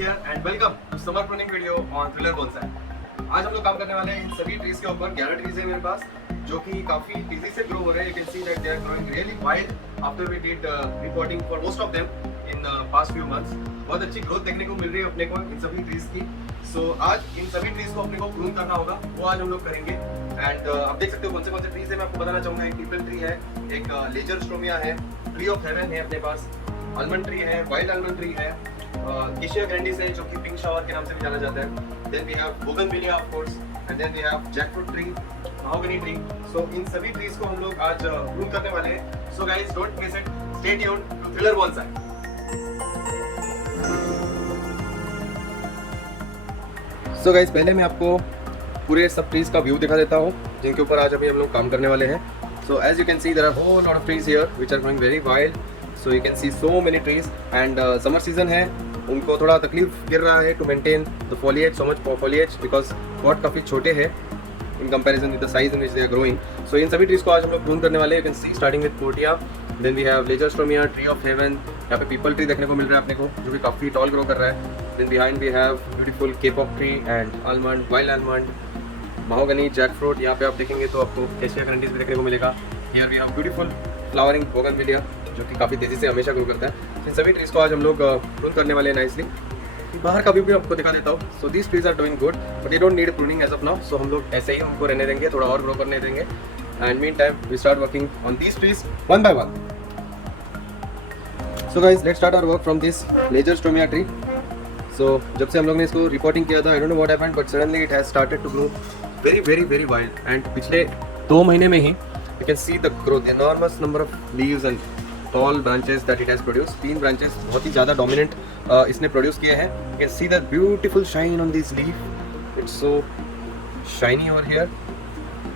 here and welcome to summer pruning video on Thriller Bonsai। आज हम लोग काम करने वाले हैं इन सभी ट्रीज के ऊपर। 11 ट्रीज है मेरे पास जो कि काफी तेजी से ग्रो हो रहे हैं। You can see that they are growing really wild after we did repotting for most of them in past few months। बहुत अच्छी ग्रोथ देखने को मिल रही है अपने को इन सभी ट्रीज की। So आज इन सभी ट्रीज को अपने को प्रून करना होगा, वो आज हम लोग करेंगे। एंड आप देख सकते हो कौन से ट्रीज है मैं आपको बताना चाहूंगा। एक पीपल ट्री है, एक लेजर स्ट्रोमिया है, ट्री ऑफ हेवन है अपने पास, आलमंड ट्री है, वाइल्ड आलमंड ट्री है, एशिया ग्रैंडिस है जो कि पिंक शावर के नाम से भी जाना जाता है। Then we have bougainvillea of course and then we have jackfruit tree, mahogany tree. So इन सभी ट्रीज को हम लोग आज प्रून करने वाले हैं। So guys don't miss it, stay tuned to thriller bonsai. So guys पहले मैं आपको पूरे सब ट्रीज का व्यू दिखा देता हूँ जिनके ऊपर आज अभी हम लोग काम करने वाले हैं। So as you can see there are whole lot of trees here which are growing very wild. So you can see so many trees and summer season है, उनको थोड़ा तकलीफ गिर रहा है to maintain the foliage, so much foliage because pot काफ़ी छोटे हैं in comparison with the size in which they are growing. So इन सभी ट्रीज को आज हम लोग प्रून करने वाले हैं। You can see starting with portia, then we have lagerstroemia, tree of heaven, यहाँ पे पीपल ट्री देखने को मिल रहा है अपने को जो कि काफ़ी टॉल ग्रो कर रहा है। Then behind we have beautiful cape of tree and almond, wild almond, mahogany, jackfruit. यहाँ पे आप देखेंगे तो आपको एशिया ग्रैंडिस भी देखने को मिलेगा। Here we have beautiful flowering bougainvillea जो कि काफ़ी तेज़ी से हमेशा ग्रो करता है। इन सभी ट्रीज को आज हम लोग प्रून करने वाले हैं नाइसली। बाहर का व्यू भी आपको दिखा देता हूँ। So these trees are doing good but they don't need pruning as of now. So हम लोग ऐसे ही उनको रहने देंगे, थोड़ा और ग्रो करने देंगे। And mean time we start working on these trees one by one. So guys let's start our work from this lagerstroemia tree. So जब से हम लोग ने इसको रिपोर्टिंग किया था, I don't know what happened but suddenly it has started to grow very very very wild. And पिछले 2 महीने में ही you can see the growth, enormous number of leaves and toll branches that it has produce. 3 branches बहुत ही ज़्यादा dominant इसने produce किए हैं। You can see that beautiful shine on this leaf, it's so shiny over here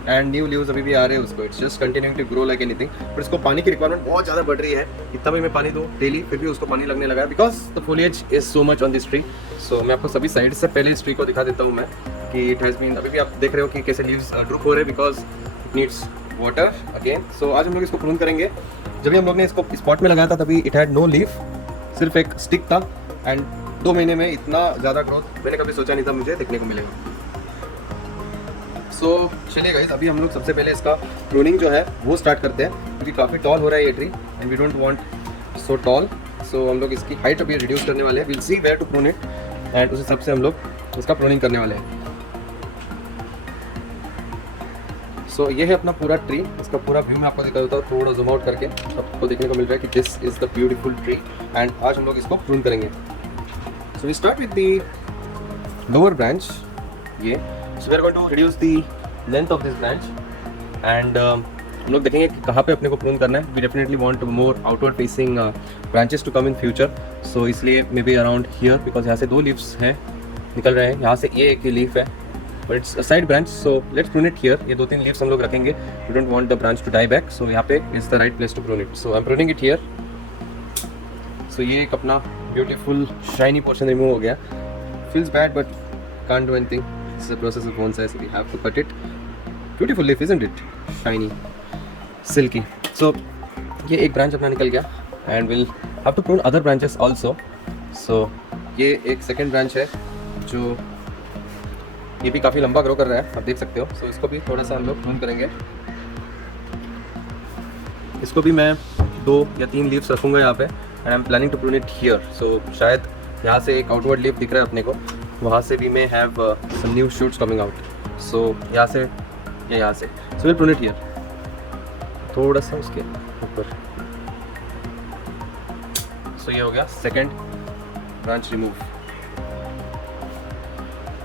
and new leaves अभी भी आ रहे हैं उसको। It's just continuing to grow like anything. But इसको पानी की रिक्वायरमेंट बहुत ज़्यादा बढ़ रही है। इतना भी मैं पानी दूँ डेली फिर भी उसको पानी लगने लगा है because the foliage is so much on this tree. So मैं आपको सभी साइड से पहले इस ट्री को दिखा देता हूँ मैं कि इट हैज़ बीन, अभी भी आप देख रहे हो कि कैसे लीव्स ड्रूप हो रहे हैं because it needs water again. So आज हम लोग इसको प्रून करेंगे। जब भी हम लोग ने इसको स्पॉट में लगाया था तभी इट हैड नो लीफ, सिर्फ एक स्टिक था। एंड 2 महीने में इतना ज़्यादा ग्रोथ मैंने कभी सोचा नहीं था मुझे देखने को मिलेगा। सो चलिए गाइस अभी हम लोग सबसे पहले इसका प्रूनिंग जो है वो स्टार्ट करते हैं क्योंकि काफ़ी टॉल हो रहा है ये tree and we don't want so tall. So हम लोग इसकी हाइट अभी रिड्यूस करने वाले हैं। Will see where to prune it and उस हिसाब से हम लोग उसका प्रूनिंग करने वाले हैं। सो ये है अपना पूरा ट्री, इसका पूरा व्यू मैं आपको दिखा देता हूँ थोड़ा जूम आउट करके। आपको देखने को मिल रहा है कि this is the beautiful tree and आज हम लोग इसको प्रून करेंगे। So we start with the lower branch ये। So we are going to reduce the length of this branch and हम लोग देखेंगे कि कहाँ पे अपने को प्रून करना है। We definitely want more outward facing branches to come in future. So इसलिए may be around here because यहाँ से 2 लीव्स हैं निकल रहे हैं, यहाँ से ये एक लीफ है but it's a side branch. So let's prune it here. ये 2-3 लीव्स हम लोग रखेंगे। We don't want the branch to die back. So यहाँ पे is the right place to prune it. So I am pruning it here. So ये एक अपना beautiful shiny portion remove हो गया। Feels bad but can't do anything, it's a process of bonsai so we have to cut it. Beautiful leaf isn't it, shiny silky. So ये एक branch अपना निकल गया and will have to prune other branches also. So ये एक second branch है जो ये भी काफ़ी लंबा ग्रो कर रहा है, आप देख सकते हो। सो इसको भी थोड़ा सा हम लोग प्रून करेंगे। इसको भी मैं 2 या 3 लीव्स रखूँगा यहाँ पे and I am planning to prune it here. So शायद यहाँ से एक आउटवर्ड लीफ दिख रहा है अपने को, वहाँ से भी मैं have some new shoots coming out. So यहाँ से या यहाँ से, so will prune it here थोड़ा सा उसके ऊपर। सो ये हो गया second branch remove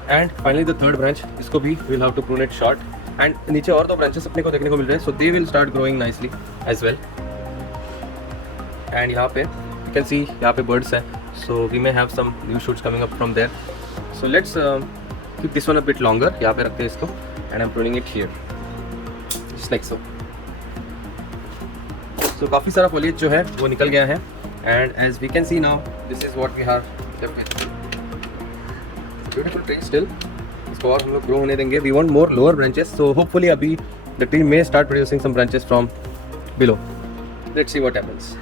and finally the third branch, इसको भी will have to prune it short. And नीचे और 2 ब्रांचेस अपने को देखने को मिल रहे हैं। So they will start growing nicely as well. And यहाँ पे यू कैन सी यहाँ पे बर्ड्स हैं। So we may have some new shoots coming up from there. So let's keep this one a bit longer. यहाँ पे रखते हैं इसको and I am pruning it here just like so. So काफ़ी सारा foliage जो है वो निकल गया है and as we can C now this is what we have left with. Beautiful tree still, इसको और हम लोग ग्रो होने देंगे। We want more lower branches. So hopefully अभी the tree may start producing some branches from below. Let's see what happens.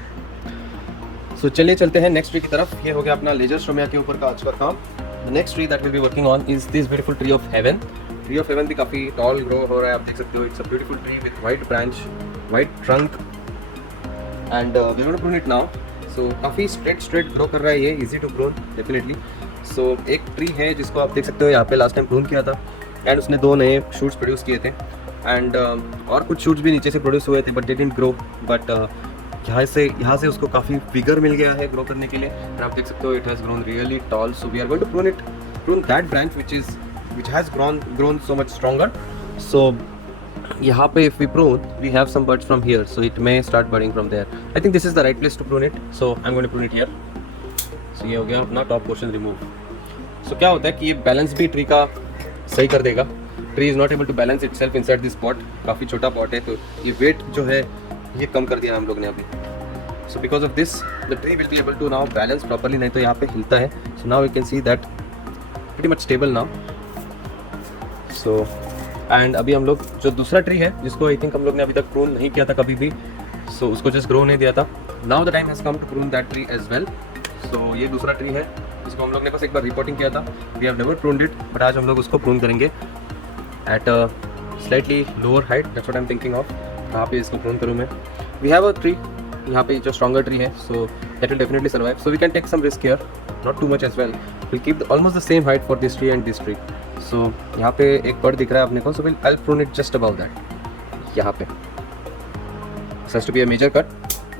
So चलिए चलते हैं नेक्स्ट ट्री की तरफ। ये हो गया अपना लेजरस्ट्रोमिया के ऊपर का आज का काम। The next tree that will be working on is this beautiful tree of haven. Tree of haven भी काफ़ी टॉल ग्रो हो रहा है, आप देख सकते हो। It's a beautiful tree with white branch, white trunk and we gonna prune it now. So काफ़ी स्ट्रेट ग्रो कर रहा है ये, easy to prune definitely. So एक ट्री है जिसको आप देख सकते हो यहाँ पे लास्ट टाइम प्रून किया था एंड उसने 2 नए शूट्स प्रोड्यूस किए थे एंड और कुछ शूट्स भी नीचे से प्रोड्यूस हुए थे but they didn't grow. But यहाँ से उसको काफ़ी फिगर मिल गया है ग्रो करने के लिए एंड आप देख सकते हो it has grown really tall. So we are going to prune that branch which has grown so much stronger. So यहाँ पे if we prune we have some buds from here, so it may start budding from there. I think this is the right place to prune it, so I'm going to prune it here. So ये हो गया अपना top portion remove. So क्या होता है कि ये balance भी ट्री का सही कर देगा। Tree is not able to balance itself inside this pot, काफ़ी छोटा पॉट है तो ये वेट जो है ये कम कर दिया हम लोग ने अभी। So because of this the tree will be able to now balance properly, नहीं तो यहाँ पे हिलता है। So now we can see that pretty much stable now. So and अभी हम लोग जो दूसरा ट्री है जिसको आई थिंक हम लोग ने अभी तक प्रून नहीं किया था कभी भी, सो उसको जस्ट ग्रो नहीं दिया था। Now the time has come to prune that tree as well. So ये दूसरा ट्री है जिसको हम लोग ने बस एक बार रिपोर्टिंग किया था, we have never pruned it, but आज हम लोग उसको प्रून करेंगे at a slightly lower height. That's what I am thinking of, कहाँ पे इसको प्रून करूँ मैं। वी हैव अ ट्री यहाँ पे जो स्ट्रॉन्गर ट्री है, so that will definitely survive. So we can take some risk here, not too much as well. Will keep almost the same height for this tree and this tree. So यहाँ पे एक bird दिख रहा है अपने को, so will I will prune it just about that यहाँ पे। So to be a major cut,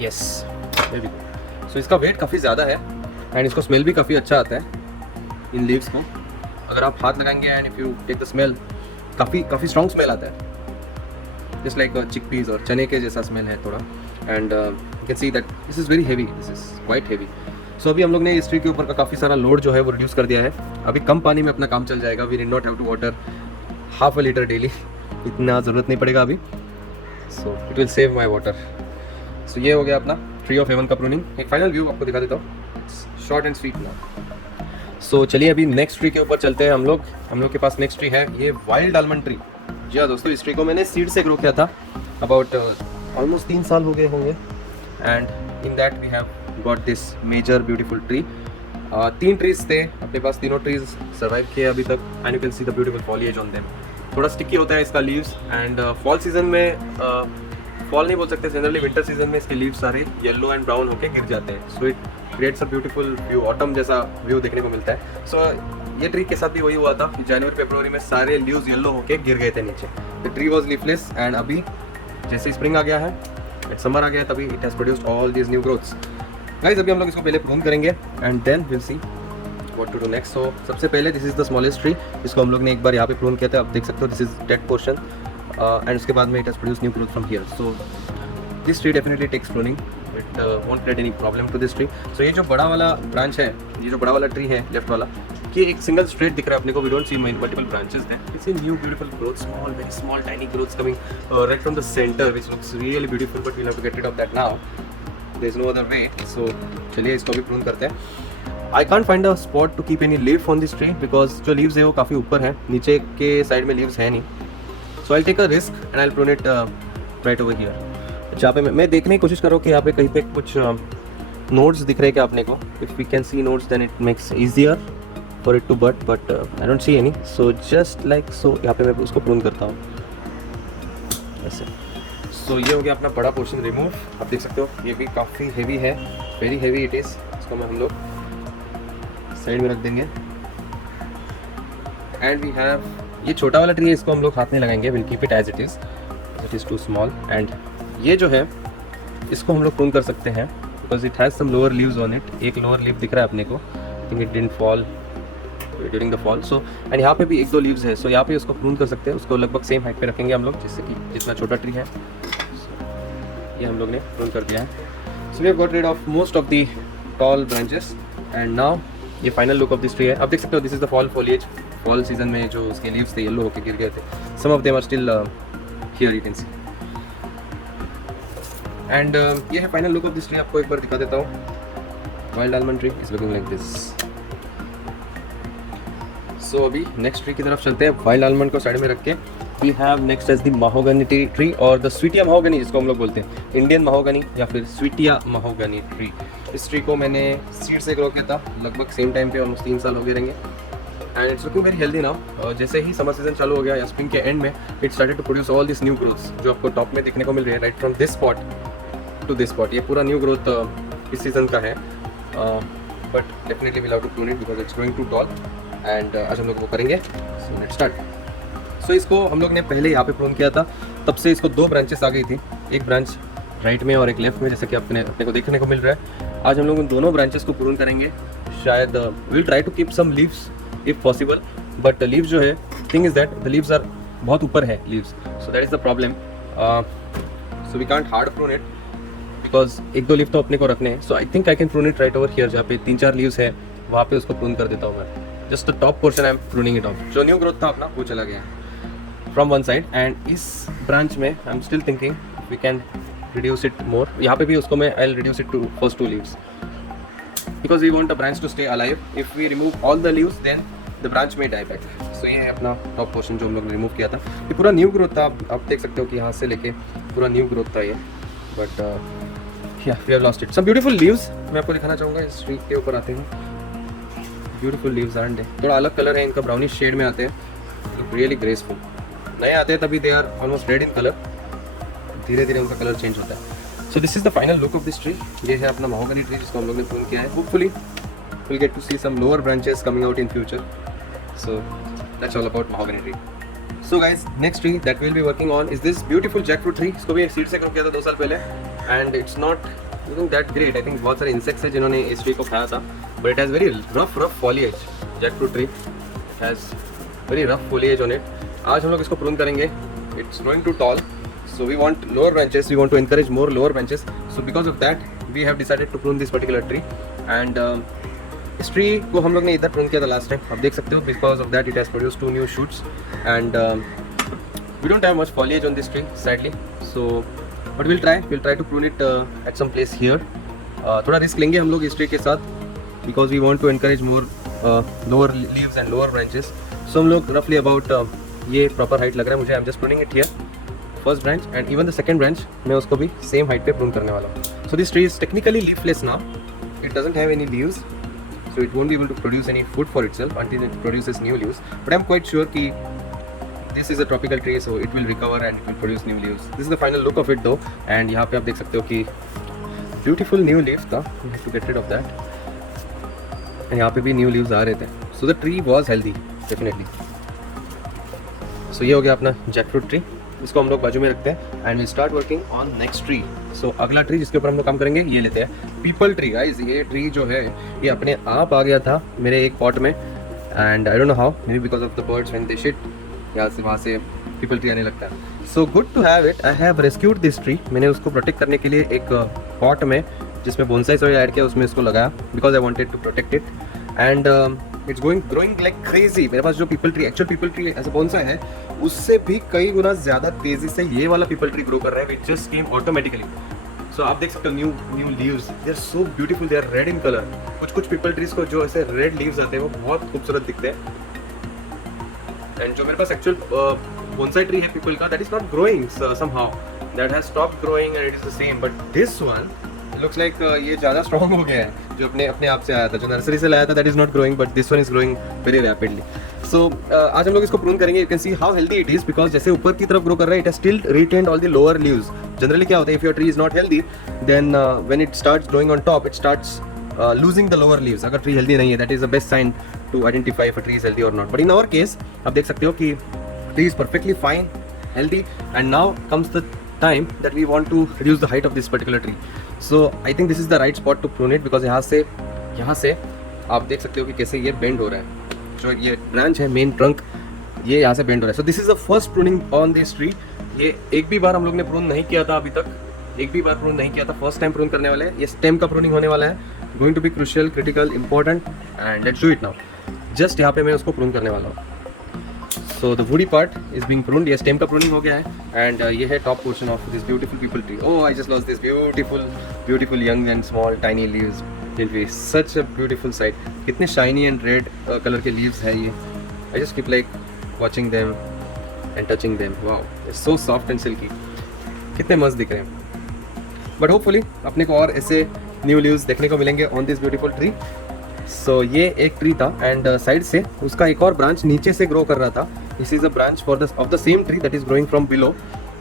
yes may be. So इसका वेट काफ़ी ज़्यादा है एंड इसको स्मेल भी काफ़ी अच्छा आता है इन लीव्स को। अगर आप हाथ लगाएंगे and if you take the smell, काफ़ी स्ट्रॉन्ग स्मेल आता है, जस्ट लाइक चिकपीज और चने के जैसा स्मेल है थोड़ा। And you can see that this is very heavy, this is quite heavy. So अभी हम लोग ने इस ट्री के ऊपर का काफ़ी सारा लोड जो है वो रिड्यूस कर दिया है। अभी कम पानी में अपना काम चल जाएगा। We did not have to water half a litre daily, इतना ज़रूरत नहीं पड़ेगा अभी। So it will save my water. So ये हो गया अपना ट्री ऑफ हेवन का प्रूनिंग। एक फाइनल व्यू आपको दिखा देता हूँ, शॉर्ट एंड स्वीट ना। सो चलिए अभी नेक्स्ट ट्री के ऊपर चलते हैं हम लोग के पास नेक्स्ट ट्री है ये वाइल्ड आलमंड ट्री। जी हाँ दोस्तों, इस ट्री को मैंने सीड से ग्रो किया था अबाउट ऑलमोस्ट 3 साल हो गए होंगे and in that we have got this major beautiful tree. 3 trees थे अपने पास, तीनों ट्रीज सर्वाइव किए अभी तक and you can see the beautiful foliage on them. थोड़ा स्टिकी होता है इसका लीव्स एंड फॉल सीजन में, फॉल नहीं बोल सकते, जनरली विंटर सीजन में इसके लीव्स सारे येलो एंड ब्राउन होकर गिर जाते हैं। So it creates a beautiful view, autumn जैसा व्यू देखने को मिलता है। सो ये ट्री के साथ भी वही हुआ था कि जनवरी फरवरी में सारे लीव्स येलो होकर गिर गए थे नीचे। The tree was leafless and अभी जैसे स्प्रिंग आ गया है, समर आ गया है, तभी it has produced all these new growths. Guys अभी हम लोग इसको पहले प्रून करेंगे and then will see what to do next. So सबसे पहले this is the smallest tree, जिसको हम लोग ने एक बार यहाँ पे प्रून किया था। आप देख सकते हो this is dead portion and उसके बाद में it has produce new growth from here. So this tree definitely takes pruning, it won't create any problem to this tree. So ये जो बड़ा वाला ब्रांच है, ये जो बड़ा वाला ट्री है लेफ्ट वाला, कि एक सिंगल स्ट्रेट दिख रहा है अपने को। We don't see multiple branches there. It's a new beautiful growth, small very small tiny growths coming right from the centre, which looks really beautiful, but we will have to get rid of that now, there is no other way. So चलिए इसको भी prune करते हैं। I can't find a spot to keep any leaf on this tree because जो leaves है वो काफ़ी ऊपर है, नीचे के साइड में लीव्स है नहीं। So I take a risk and I will prune it right over here. जहाँ पे मैं देखने की कोशिश कर रहा हूँ कि यहाँ पे कहीं पे कुछ नोड्स दिख रहे हैं क्या अपने को। If we can see nodes then it makes easier for it to but I don't see any. So just like so यहाँ पे मैं उसको प्रून करता हूँ ऐसे। सो ये हो गया अपना बड़ा पोर्शन रिमूव। आप देख सकते हो ये भी काफ़ी हेवी है, वेरी हेवी इट इज़। इसको मैं हम लोग साइड में रख देंगे एंड वी हैव ये छोटा वाला ट्री है, इसको हम लोग हाथ में लगाएंगे। Will keep it as it is too small. And ये जो है इसको हम लोग प्रून कर सकते हैं because it has some lower leaves on it. एक लोअर लीव दिख रहा है अपने को, I think it didn't fall during the fall. So and यहाँ पे भी 1-2 लीव्स है, सो यहाँ पे उसको प्रून कर सकते हैं। उसको लगभग सेम हाइट पे रखेंगे हम लोग, जिससे कि जितना छोटा ट्री है ये हम लोग ने प्रून कर दिया है। So we have got rid of most of the tall branches and now ये final look of this tree है। आप देख सकते हो this is the fall foliage. Fall season में जो उसके लीव्स थे येलो होकर गिर गए थे, some of them are still here you can see. And ये है final look of this tree. आपको एक बार दिखा देता हूँ। Wild almond tree is looking like this. So अभी नेक्स्ट ट्री की तरफ चलते हैं। वाइल्ड आलमंड को साइड में रख के we have next as the mahogany tree और द स्वीटिया महोगनी, जिसको हम लोग बोलते हैं इंडियन महोगनी या फिर स्वीटिया महोगनी ट्री। इस ट्री को मैंने सीड से ग्रो किया था लगभग सेम टाइम पे, ऑलमोस्ट 3 साल हो गए रहेंगे। And it's looking very healthy now. जैसे ही समर सीजन चालू हो गया या स्प्रिंग के एंड में, it started to produce all this new growths जो आपको टॉप में देखने को मिल रही है, right from this spot to this spot. ये पूरा न्यू ग्रोथ इस सीजन का है, but definitely will have to prune it because it's growing too tall. And आज हम लोग वो करेंगे। सो लेट्स स्टार्ट। सो इसको हम लोग ने पहले यहाँ पे प्रून किया था, तब से इसको 2 ब्रांचेस आ गई थी, एक ब्रांच राइट में और एक लेफ्ट में, जैसे कि अपने को देखने को मिल रहा है। आज हम लोग उन दोनों ब्रांचेस को प्रून करेंगे। शायद will try to keep some leaves if possible, but leaves जो है, thing is that the leaves are बहुत ऊपर है leaves, so that is the problem. So we can't hard prune it because 1-2 leave तो अपने को रखने हैं। So I think I can prune it right over here, जहाँ पे 3-4 लीव्स है वहाँ पे उसको प्रून कर देता हूँ मैं। Just the top portion I am pruning it off. जो न्यू ग्रोथ था अपना वो चला गया फ्रॉम वन साइड, एंड इस ब्रांच में I am still thinking we can reduce it more. यहाँ पे भी उसको मैं I will reduce it to first 2 leaves because we want the branch to stay alive. If we remove all the leaves then the branch may die back. So ये है अपना top portion जो हम लोग ने रिमूव किया था। ये पूरा न्यू ग्रोथ था, आप देख सकते हो कि यहाँ से लेके पूरा न्यू ग्रोथ था ये, but yeah we have lost it. Some beautiful leaves मैं आपको दिखाना चाहूँगा। इस ट्री के ऊपर आते हैं, ब्यूटीफुल लीव्स आंड थोड़ा अलग कलर है इनका, ब्राउनिश शेड में आते हैं, लुक रियली ग्रेसफुल। नए आते हैं तभी they are almost red in colour, धीरे धीरे उनका कलर चेंज होता है। So this is the final look of this tree. ये है अपना महोगनी ट्री जिसको हम लोग ने प्रून किया है। Hopefully will get to see some lower branches coming out in future. So that's all about mahogany tree. So guys, next tree that will be working on is this beautiful jackfruit tree. इसको भी seed से grow किया था 2 साल पहले, and it's not looking that great. I think बहुत सारे insects हैं जिन्होंने इस ट्री को खाया था, but it has very rough foliage. Jackfruit tree has very rough foliage on it. आज हम लोग इसको प्रून करेंगे। It's growing too tall, so we want lower branches, we want to encourage more lower branches, so because of that we have decided to prune this particular tree. And इस tree को हम लोग ने इधर prune किया था last time, आप देख सकते हो। because of that it has produced 2 new shoots, and we don't have much foliage on this tree sadly, so but we'll try to prune it at some place here. थोड़ा risk लेंगे हम लोग इस tree के साथ because we want to encourage more lower leaves and lower branches. So हम लोग roughly about ये proper height लग रहा है मुझे। I'm just pruning it here, first branch and even the second branch मैं उसको भी सेम हाइट पे प्रून करने वाला हूँ। So this tree is technically leafless now, it doesn't have any leaves, so it won't be able to produce any food for itself until it produces new leaves, but I am quite sure कि this is a tropical tree, so it will recover and it will produce new leaves. This is the final look of it though, and यहाँ पे आप देख सकते हो कि beautiful new leaves था, to get rid of that, and यहाँ पे भी न्यू लीव्स आ रहे थे। So the tree was healthy definitely. So ये हो गया अपना जैकफ्रूट ट्री, इसको हम लोग बाजू में रखते हैं, and we start working on next tree. So अगला ट्री जिसके ऊपर हम लोग काम करेंगे ये लेते हैं पीपल ट्री। गाइस, ये ट्री जो है ये अपने आप आ गया था मेरे एक पॉट में, and I don't know how, maybe because of the birds when they shit, यहाँ से वहाँ से पीपल ट्री आने लगता है। So good to have it. I have rescued this tree. मैंने उसको प्रोटेक्ट करने के लिए एक पॉट में जिसमें बोनसाई सॉइल ऐड किया उसमें इसको लगाया because I wanted to protect it, and it's growing like crazy. मेरे पास जो peepal tree, actual peepal tree ऐसा बोनसाई है, उससे भी कई गुना ज़्यादा तेज़ी से ये वाला पीपल ट्री ग्रो कर रहा है, विच जस्ट केम ऑटोमेटिकली। सो आप देख सकते हो new leaves, they are so beautiful, they are red in colour. कुछ पीपल ट्रीज को जो ऐसे रेड लीव्स आते हैं वो बहुत खूबसूरत दिखते हैं, एंड जो मेरे पास एक्चुअल बोनसाई ट्री है पीपल का, that is not growing somehow, that has stopped growing and it is the same, but this one looks like ये ज़्यादा स्ट्रॉन्ग हो गया है। जो अपने आप से आया था, जो नर्सरी से लाया था, that is not growing, but this one is growing very rapidly. So आज हम लोग इसको प्रून करेंगे। You can see how healthy it is, because जैसे ऊपर की तरफ ग्रो कर रहा है, it has still retained all the lower leaves. Generally क्या होता है, if your tree is not healthy then when it starts growing on top, it starts losing the lower leaves. अगर ट्री हेल्दी नहीं है, that is the best sign to identify if a tree is healthy और not. But in our case आप देख सकते हो कि tree is perfectly fine, healthy, and now comes the time that we want to reduce the height of this particular tree. So I think this is the right spot to prune it because यहाँ से आप देख सकते हो कि कैसे ये bend हो रहा है। जो ये ब्रांच है, मेन ट्रंक, ये यहाँ से बेंड हो रहा है। So this is the first pruning on this tree. ये एक भी बार हम लोग ने प्रून नहीं किया था अभी तक, एक भी बार प्रून नहीं किया था, फर्स्ट टाइम प्रून करने वाले हैं। ये स्टेम का प्रूनिंग होने वाला है, going to be crucial, critical, important, and let's do it now. Just यहाँ पे मैं उसको प्रून करने वाला हूँ। So the woody part is being pruned. ये stem का pruning हो गया है, and ये है top portion of this beautiful people tree. Oh, I just lost this beautiful young and small tiny leaves. It is such a beautiful sight. कितने shiny and red color के leaves है ये. I just keep like watching them and touching them, wow it's so soft and silkie, कितने मस्त दिख रहे हैं। But hopefully अपने को और ऐसे न्यू लीव्स देखने को मिलेंगे on this beautiful tree. So ये एक ट्री था एंड साइड से उसका एक और ब्रांच नीचे से ग्रो कर रहा था। This is a branch for the of the same tree that is growing from below,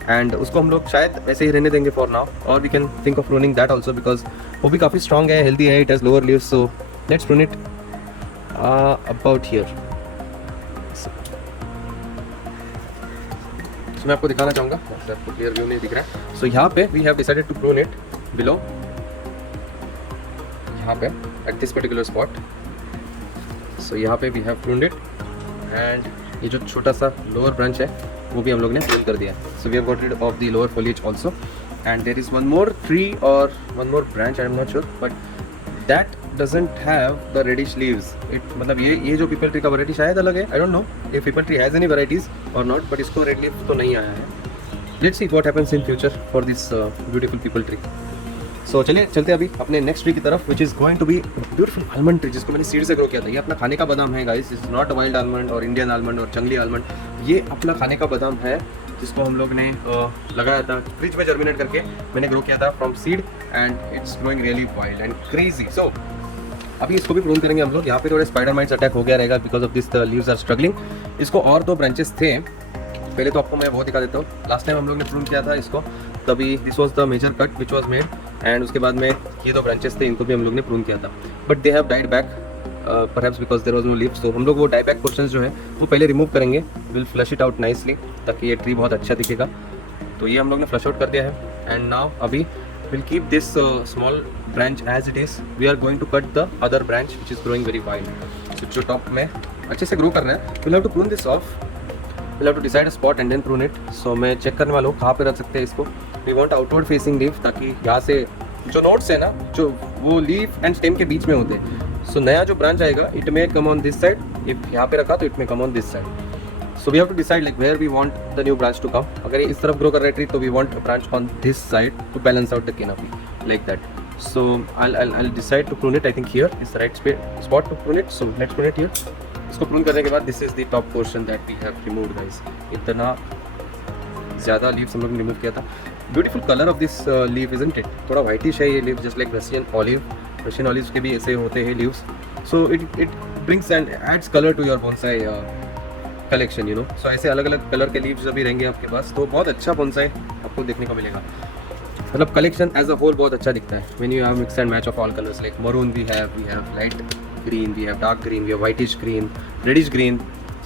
and उसको हम लोग शायद ऐसे ही रहने देंगे फॉर नाउ, और we can think of pruning that also because वो भी काफ़ी स्ट्रॉन्ग है, हेल्दी है, it has lower leaves, so let's prune it about here. मैं आपको दिखाना चाहूँगा, आपको क्लियर व्यू नहीं दिख रहा है। सो यहाँ पे we have decided to prune it below, यहाँ पे at this particular spot. So यहाँ पे we have pruned it, and ये जो छोटा सा लोअर ब्रांच है वो भी हम लोग ने प्रून कर दिया। So we have got rid of the lower foliage also, and there is one more tree और one more branch, I am not sure, but that doesn't have the reddish leaves. It मतलब ये जो peepal tree का variety शायद अलग है, I don't know if people tree has any varieties or not, but इसको red leaf तो नहीं आया है। Let's see what happens in future for this beautiful people tree. So चलिए चलते अभी अपने नेक्स्ट ट्री की तरफ, which is going to be beautiful almond tree, जिसको मैंने सीड से ग्रो किया था। ये अपना खाने का बादाम है guys, is not wild almond और इंडियन आलमंड और जंगली आलमंड, ये अपना खाने का बादाम है जिसको हम लोग ने लगाया था फ्रिज में जर्मिनेट करके, मैंने ग्रो किया था from seed, and it's growing really wild and crazy. So अभी इसको भी प्रून करेंगे हम लोग। यहाँ पे थोड़े स्पाइडर माइट्स अटैक हो गया रहेगा because of this the leaves are struggling. इसको और दो ब्रांचेस थे, पहले तो आपको मैं वो दिखा देता हूँ। लास्ट टाइम हम लोग ने प्रून किया था इसको, तभी this was the major cut which was made, and उसके बाद में ये दो ब्रांचेस थे, इनको भी हम लोग ने प्रून किया था, but they have died back perhaps because there was no leaves. तो हम लोग वो डाई बैक पोर्शंस जो है वो पहले रिमूव करेंगे, will flush it out nicely, ताकि ये ट्री बहुत अच्छा दिखेगा। तो ये हम लोग ने फ्लश आउट कर दिया है, एंड नाउ अभी we'll keep this small branch as it is. We are going to cut the other branch which is growing very wild. So जो top में अच्छे से grow कर रहे हैं, we'll have to prune this off. We'll have to decide a spot and then prune it. So मैं check करने वाला हूँ कहाँ पे रख सकते हैं इसको। We want outward facing leaf, ताकि यहाँ से जो nodes है ना, जो वो leaf and stem के बीच में होते हैं। So नया जो branch आएगा, it may come on this side. If यहाँ पे रखा तो it may come on this side. So we have to decide like where we want the new branch to come. अगर ये इस तरफ grow कर रहा है tree, तो we want a branch on this side to balance out the canopy like that. So I'll decide to prune it. I think here is the right spot to prune it. So let's prune it here. इसको prune करने के बाद this is the top portion that we have removed guys. इतना ज़्यादा leaves हम लोग ने remove किया था। Beautiful color of this leaf isn't it? थोड़ा whitish है ये leaf, just like Russian olive. Russian olives के भी ऐसे होते हैं leaves. So it brings and adds color to your bonsai collection, you know. So ऐसे अलग अलग कलर के लीव्स अभी रहेंगे आपके पास, तो बहुत अच्छा बोनसाई आपको देखने को मिलेगा। मतलब कलेक्शन एज अ होल बहुत अच्छा दिखता है when you have mix and match of all colours, like maroon we have light green, we have dark green, we have whitish green, reddish green.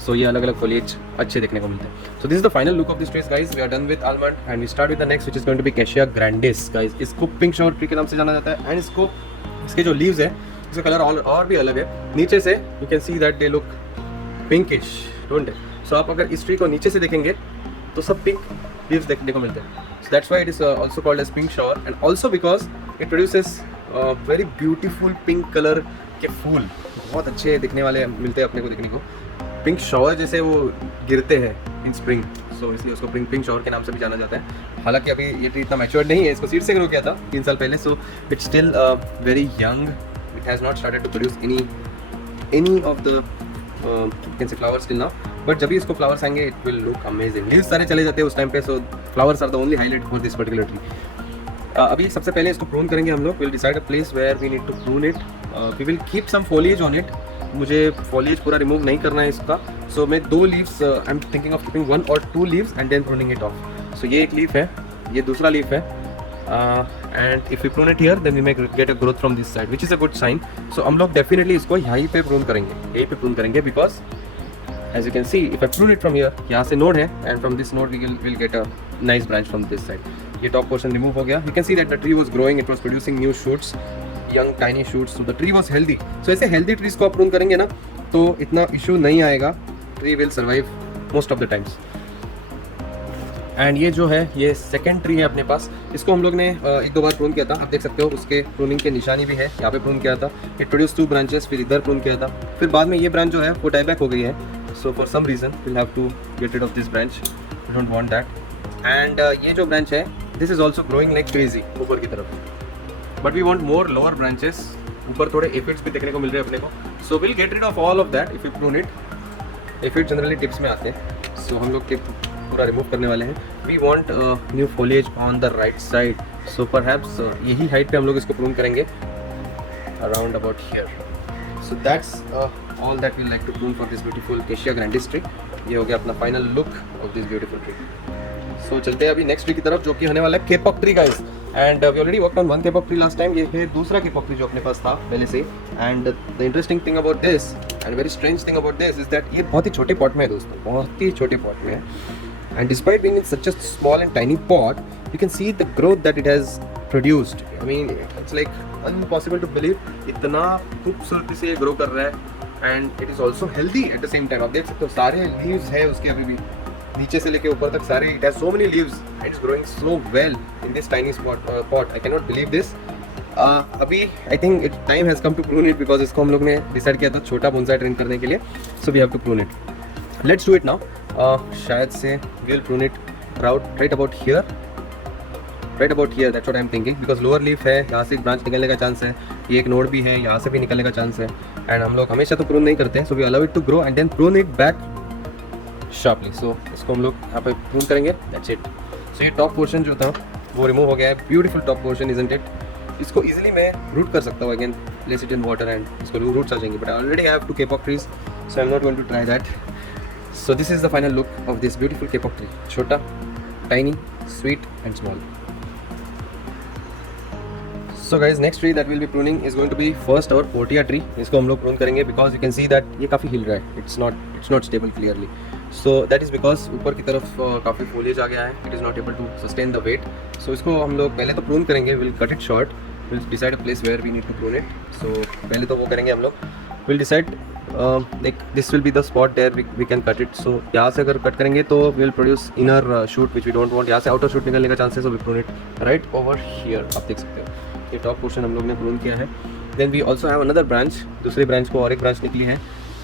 So ये अलग अलग foliage अच्छे देखने को मिलते हैं। So this is the final look of this trees guys. We are done with almond and we start with the next which is going to be cassia grandis guys. इसको pink shower tree के नाम से जाना जाता है, and इसको इसके जो लीव्स है इसका कलर और भी अलग है। नीचे से you can see that they look pinkish, don't it? So आप अगर इस ट्री को नीचे से देखेंगे तो सब पिंक लीव्स देखने को मिलते हैं। So that's why it is also called as pink shower, and also because it produces very beautiful pink colour के फूल, बहुत अच्छे दिखने वाले मिलते हैं अपने को देखने को। पिंक शॉवर जैसे वो गिरते हैं इन स्प्रिंग, सो इसलिए उसको पिंक शॉवर के नाम से भी जाना जाता है। हालांकि अभी ये ट्री इतना मैच्योर्ड नहीं है, इसको सीड से ग्रो किया था 3 साल पहले, so it's still very young, it has not started to produce any of the can say flowers till now, but जब भी इसको फ्लावर्स आएंगे it will look amazing. Leaves सारे चले जाते हैं उस टाइम पे, so flowers are the only highlight for this particular tree. अभी सबसे पहले इसको प्रून करेंगे हम लोग। Will decide a place where we need to prune it, we will keep some foliage on it. मुझे foliage पूरा रिमूव नहीं करना है इसका, सो मैं 2 leaves I am thinking of keeping 1 or 2 leaves and then pruning it off. So ये एक leaf है, ये दूसरा लीफ है, and if we prune it here then we may get a growth from this side which is a good sign. So हम लोग definitely इसको यहीं पे प्रून करेंगे, यहीं पे प्रून करेंगे, because as you can see if I prune it from here, यहाँ से नोड है, and from this node we will get a nice branch from this side. ये top portion remove हो गया। You can see that the tree was growing, it was producing new shoots, young tiny shoots, so the tree was healthy. So ऐसे healthy trees को आप prune करेंगे ना तो इतना issue नहीं आएगा, tree will survive most of the times. And ये जो है ये सेकेंड ट्री है अपने पास, इसको हम लोग ने 1-2 बार प्रून किया था, आप देख सकते हो उसके प्रूनिंग के निशानी भी है। यहाँ पे प्रून किया था, इट प्रोड्यूस 2 ब्रांचेस, फिर इधर प्रून किया था, फिर बाद में ये ब्रांच जो है वो डाई बैक हो गई है। So for some reason will have to get rid of this branch, we don't want that. And ये जो ब्रांच है this is also growing like crazy ऊपर की तरफ, but we want more lower branches. ऊपर थोड़े एफिड्स भी देखने को मिल रहे हैं अपने को, so will get rid of all of that if you prune it. Aphid generally tips में आते हैं, सो हम लोग के पूरा रिमूव करने वाले हैं. We want new foliage on the right side, so perhaps यही हाइट पे हम लोग इसको प्रून करेंगे around about here. So that's all that we like to prune for this beautiful cassia grandis tree. ये हो गया अपना final look of this beautiful tree. So चलते हैं अभी नेक्स्ट ट्री की तरफ, जो कि होने वाला है kapok tree guys. And we already worked on one kapok tree last time. ये है दूसरा केपॉक ट्री जो अपने पास था पहले से. And the interesting thing about this and very strange thing about this is that ये बहुत ही छोटे पॉट में है दोस्तों, बहुत ही छोटे पॉट में है. And despite being in such a small and tiny pot, you can see the growth that it has produced. I mean it's like unpossible to believe, इतना खूबसूरती से ये ग्रो कर रहा है. And it is also healthy at the same time. आप देख सकते हो सारे लीव्स है उसके अभी भी, नीचे से लेके ऊपर तक सारे. It has so many leaves and it's growing so well in this tiny pot. I can not believe this. अभी I think it time has come to prune it, because इसको हम लोग ने डिसाइड किया था छोटा बोनसाई ट्रेन करने के लिए. So we have to prune it. Let's do it now. शायद से we will prune it right about here. Right about here, that's what I am thinking, because lower leaf है, यहाँ से एक ब्रांच निकलने का चांस है. ये एक नोड भी है, यहाँ से भी निकलने का चांस है. एंड हम लोग हमेशा तो प्रून नहीं करते हैं, so we allow it to grow and then prune it back sharply. So इसको हम लोग यहाँ पे प्रून करेंगे. That's it. सो ये टॉप पोर्शन जो था वो रिमूव हो गया है. Beautiful top portion, isn't it. इसको इजीली मैं रूट कर सकता हूँ. Again place it in water and इसको रूट्स आ जाएंगे. But I already have two kapok trees, so I am not going to try that. So this is the final look of this beautiful kapok tree. छोटा, tiny, sweet and small. So guys next tree that will be pruning is going to be first और portia tree. इसको हम लोग prune करेंगे because you can see that ये काफ़ी हिल रहा है. It's not stable clearly. So that is because ऊपर की तरफ काफ़ी फोलिएज आ गया है. It is not able to sustain the weight. So इसको हम लोग पहले तो प्रून करेंगे. Will cut it short. Will decide a place where we need to prune it. So पहले तो वो करेंगे हम लोग. Will decide like this will be the spot there we can cut it. So यहाँ से अगर कट करेंगे तो we will produce inner shoot which we don't want. यहाँ से आउटर शूट निकलने का chances. So we prune it right over here. आप देख सकते हो ये टॉप पोर्शन हम लोग ने प्रून किया है. Then we also have another branch. दूसरी ब्रांच को और एक ब्रांच निकली है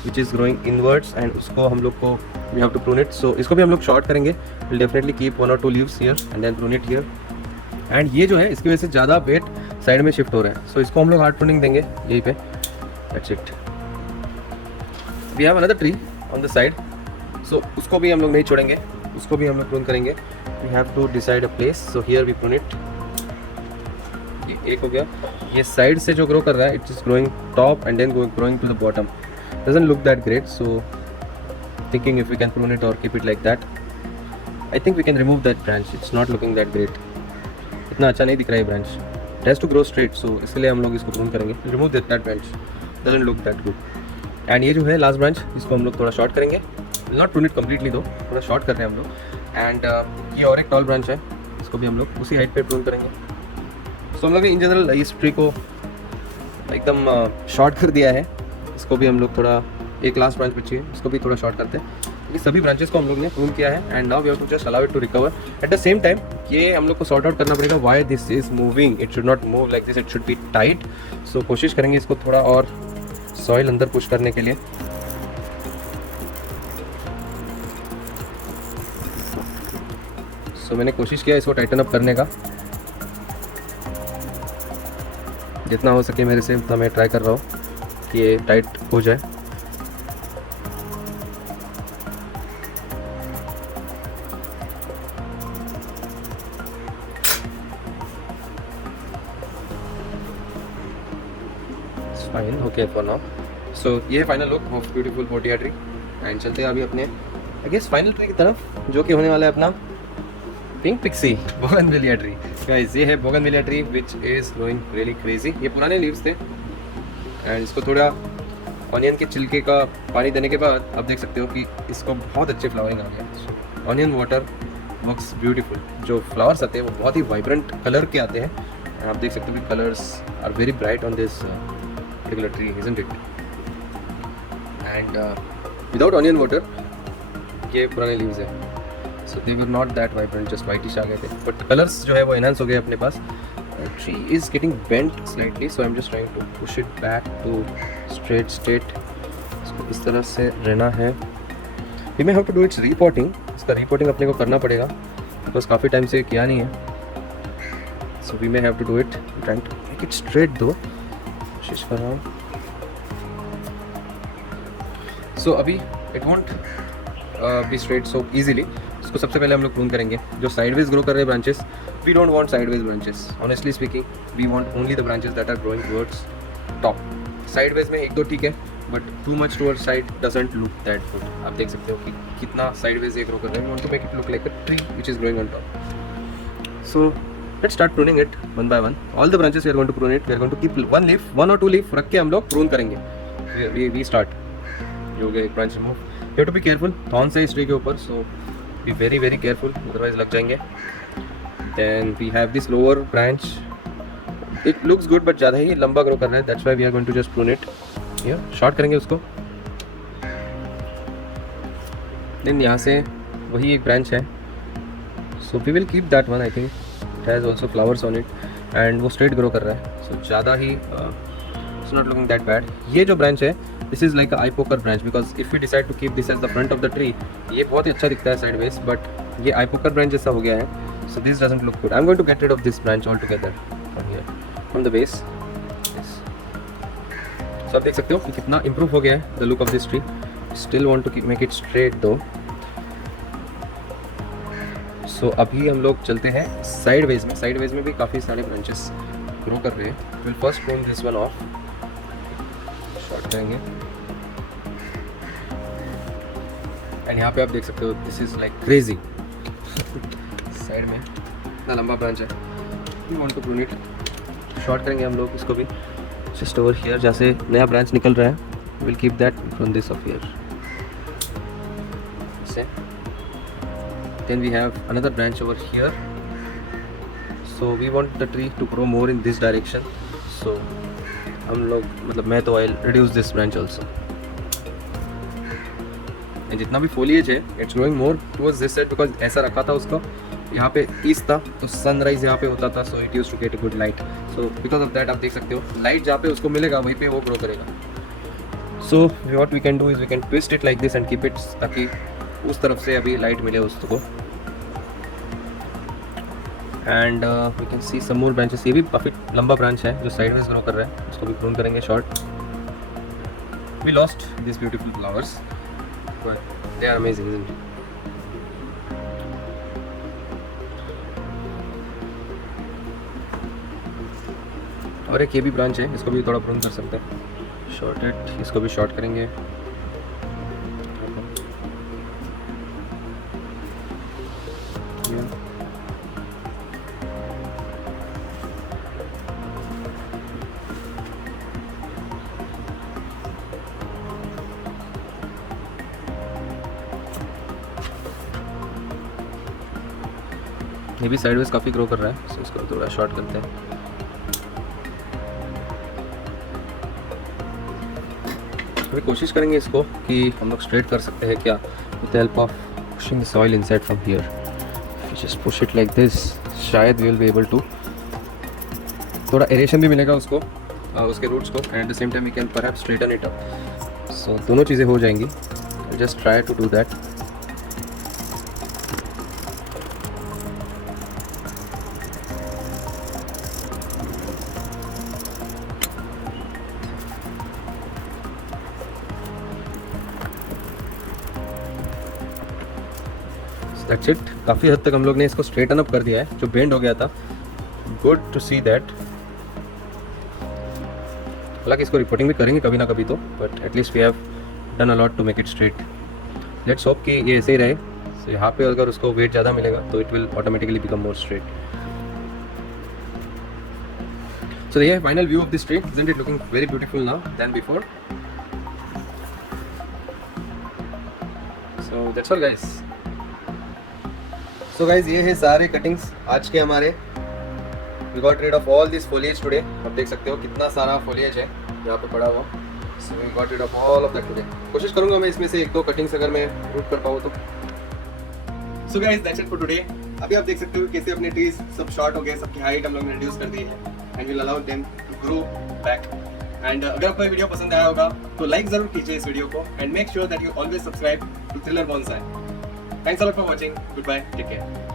which is growing inwards and उसको हम लोग को we have to prune it. So इसको भी हम लोग शॉर्ट करेंगे. Will definitely keep 1 or 2 leaves here and then prune it here. And ये जो है इसकी वजह से ज़्यादा वेट साइड में शिफ्ट हो रहा है. सो इसको हम लोग हार्ड प्रूनिंग देंगे यहीं पे. That's it. We have another tree on the side. So उसको भी हम लोग नहीं छोड़ेंगे, उसको भी हम लोग प्रून करेंगे. We have to decide a place. So here we prune it. ये एक हो गया. ये साइड से जो ग्रो कर रहा है it is growing top and then growing to the bottom. Doesn't look that great. So thinking if we can prune it और keep it like that. I think we can remove that branch. It's not looking that great. इतना अच्छा नहीं दिख रहा है branch. It has to grow straight. So इसलिए हम लोग इसको प्रून करेंगे. Remove that branch. Doesn't look that good. And ये जो है लास्ट ब्रांच इसको हम लोग थोड़ा शॉर्ट करेंगे. Will not prune it completely दो, थोड़ा शॉर्ट कर रहे हैं हम लोग. एंड ये और एक टॉल ब्रांच है, इसको भी हम लोग उसी हाइट पे प्रून करेंगे. सो हम लोग इन जनरल इस ट्री को एकदम शॉर्ट कर दिया है. इसको भी हम लोग थोड़ा, एक लास्ट ब्रांच बची है इसको भी थोड़ा शॉर्ट करते हैं. ये सभी ब्रांचेस को हम लोग ने प्रून किया है. And now we have to just allow it to recover. At the same time ये हम लोग को सॉर्ट आउट करना पड़ेगा why this is moving. It should not move like this, it should be tight. So कोशिश करेंगे इसको थोड़ा और सॉइल अंदर पुश करने के लिए. सो मैंने कोशिश किया इसको टाइटन अप करने का. जितना हो सके मेरे से उतना मैं ट्राई कर रहा हूँ कि ये टाइट हो जाए. Fine okay for now. So ये final look of beautiful portia tree. And चलते हैं अभी अपने आई गेस फाइनल ट्री की तरफ, जो कि होने वाला है अपना pink pixie bougainvillea tree. Guys ये है bougainvillea tree which is growing really crazy. ये पुराने लीव्स थे एंड इसको थोड़ा ऑनियन के छिलके का पानी देने के बाद आप देख सकते हो कि इसको बहुत अच्छे फ्लावरिंग आ गया. Onion water works beautiful. जो फ्लावर्स आते हैं वो बहुत ही वाइब्रेंट कलर के आते हैं. आप देख सकते हो कि colours are very bright on this particular tree, isn't it? And without onion water, ये पुराने leaves है, so they were not that vibrant, just whitish आ गए थे. But colors जो है वो enhance हो गए अपने पास. Tree is getting bent slightly, so I'm just trying to push it back to straight state. So इस तरह से रहना है. We may have to do its repotting. इसका repotting अपने को करना पड़ेगा, because काफ़ी टाइम से किया नहीं है. So we may have to do it. I'm trying to make it straight though. कोशिश कर रहा हूँ. सो अभी it won't be straight so easily. इसको सबसे पहले हम लोग प्रून करेंगे। जो साइडवेज ग्रो कर रहे हैं branches, we don't want sideways branches, honestly speaking we want only the branches that are growing towards top. Sideways में एक दो ठीक है, but too much towards side doesn't look that good. आप देख सकते हो कि कितना साइडवेज ये ग्रो कर रहे हैं। We want to make it look like a tree which is growing on top. So let's start pruning it one by one. All the branches we are going to prune it. We are going to keep one और two leaf रख के हम लोग prune करेंगे। We start. ये हो गया एक branch remove. You have to be careful, thorn से इस ट्री के ऊपर, सो B very very careful, otherwise लग जाएंगे। Then we have this lower branch, it looks good but ज़्यादा ही लंबा ग्रो कर रहा है, that's why we are going to just prune it. ये शॉर्ट करेंगे उसको। देन यहाँ से वही एक ब्रांच है, so we will keep that one. I think it has also flowers on it and वो स्ट्रेट ग्रो कर रहा है, सो ज़्यादा ही it's not looking that bad. ये जो ब्रांच है, this is like I poker branch, because if you decide to keep this as the front of the tree, ये बहुत ही अच्छा दिखता है साइडवेज, बट ये आई पोकर ब्रांच जैसा हो गया है, so this doesn't look good. I am going to get rid of this branch all together from here, from the base. So आप देख सकते हो कि कितना इंप्रूव हो गया है the look of this tree. Still want to make it straight though. सो अभी हम लोग चलते हैं साइडवेज में। साइडवेज में भी काफ़ी सारे ब्रांचेस ग्रो कर रहे हैं। Will first prune this one off, short करेंगे। एंड यहाँ पे आप देख सकते हो this is like crazy. Side में इतना लंबा ब्रांच है, we want to prune it. Short करेंगे हम लोग इसको भी जस्ट ओवर हियर, जैसे नया ब्रांच निकल रहा है, will keep that from this of here. Then we have another branch over here, so we want the tree to grow more in this direction, so हम लोग मतलब मैं तो I'll reduce this branch also, and जितना भी foliage है it's growing more towards this side, because ऐसा रखा था उसको, यहाँ पे ईस्ट था तो सनराइज यहाँ पे होता था, so it used to get a good light, so because of that आप देख सकते हो लाइट जहाँ पे उसको मिलेगा वहीं पे वो ग्रो करेगा। So what we can do is we can twist it like this and keep it, ताकि उस तरफ से अभी लाइट मिले उसको। And we can see some more branches. ये भी काफ़ी लंबा ब्रांच है जो साइडवेज ग्रो कर रहा है, उसको भी प्रून करेंगे short. We lost this beautiful flowers but they are amazing, isn't it? और एक ये भी ब्रांच है, इसको भी थोड़ा प्रून कर सकते हैं। शॉर्ट इट, इसको भी शॉर्ट करेंगे। ये भी साइडवेज काफ़ी ग्रो कर रहा है, सो इसको थोड़ा शॉर्ट करते हैं। अभी कोशिश करेंगे इसको कि हम लोग स्ट्रेट कर सकते हैं क्या, with the help of pushing the soil inside from here. Just push it like this, शायद we will be able to, थोड़ा एरेशन भी मिलेगा उसको, उसके रूट्स को, and at the same time we can perhaps straighten it up. So दोनों चीज़ें हो जाएंगी। Just try to do that. That's it. काफ़ी हद तक हम लोग ने इसको स्ट्रेटन अप कर दिया है, जो बेंड हो गया था। Good to see that. हालांकि इसको रिपोर्टिंग भी करेंगे कभी ना कभी तो, but at least we have done a lot to make it straight. Let's hope कि ये ऐसे ही रहे। सो यहाँ पे अगर उसको वेट ज़्यादा मिलेगा तो it will automatically become more straight. So ये final view of this tree. Isn't it looking very beautiful now then before? So that's all guys. So guys ये है सारे कटिंग्स आज के हमारे। We got rid of all this foliage today. आप देख सकते हो कितना सारा फोलिएज है यहाँ पे पड़ा हुआ। So we got rid of all of that today. कोशिश करूंगा मैं इसमें से एक दो कटिंग्स अगर मैं रूट कर पाऊँ तो। So guys that's it for today. अभी आप देख सकते हो कैसे अपने ट्रीज सब शॉर्ट हो गए, सबकी हाइट हम लोग ने रिड्यूस कर दी है, and will allow them to grow back. And अगर आपको ये वीडियो पसंद आया होगा तो लाइक जरूर कीजिए इस वीडियो को, and make sure that you always subscribe to thriller Bonsai. Thanks a lot for watching. Goodbye. Take care.